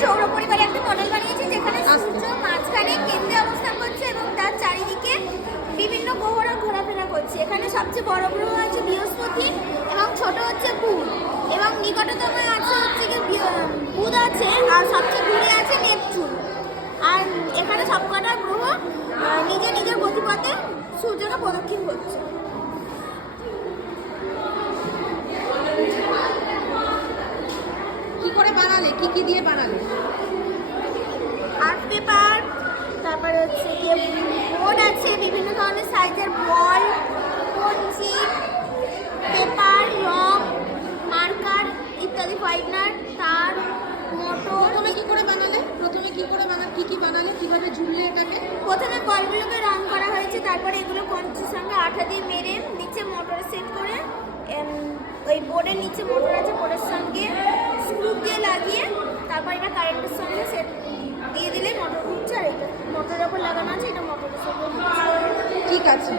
সৌর পরিবারে একটা মডেল বানিয়েছি যেখানে সূর্য মাঝখানে কেন্দ্রে অবস্থান করছে এবং তার চারিদিকে বিভিন্ন গ্রহরা ঘোরাফেরা করছে। এখানে সবচেয়ে বড় গ্রহ আছে বৃহস্পতি এবং ছোট হচ্ছে বুধ এবং নিকটতম আছে হচ্ছে বুধ আছে আর সবচেয়ে দূরে আছে নেপচুন। আর এখানে সবকটা গ্রহ নিজের নিজের গতিপথে সূর্যকে প্রদক্ষিণ করছে। কি করে বানালে, কি কি দিয়ে বানালে? আর্ট পেপার, তারপরে হচ্ছে বোর্ড আছে, বিভিন্ন ধরনের সাইজের বল, কঞ্চি, পেপার, রং, মার্কার ইত্যাদি, হোয়াইটনার, তার, মোটর। প্রথমে কি করে বানালে? কি কি বানালে, কিভাবে ঝুললে এটাকে? প্রথমে বলগুলোকে রং করা হয়েছে, তারপরে এগুলো কঞ্চির সঙ্গে আঠা দিয়ে মেরে নিচে মোটর সেট করে ওই বোর্ডের নিচে মোটর আছে, বোর্ডের সঙ্গে স্ক্রু দিয়ে লাগিয়ে তারপর এটা কারেন্টের সঙ্গে সেট দিয়ে দিলে মোটর ঘুরছে। আর এটা মোটরের ওপর লাগানো আছে, এটা মোটরের সঙ্গে। ঠিক আছে।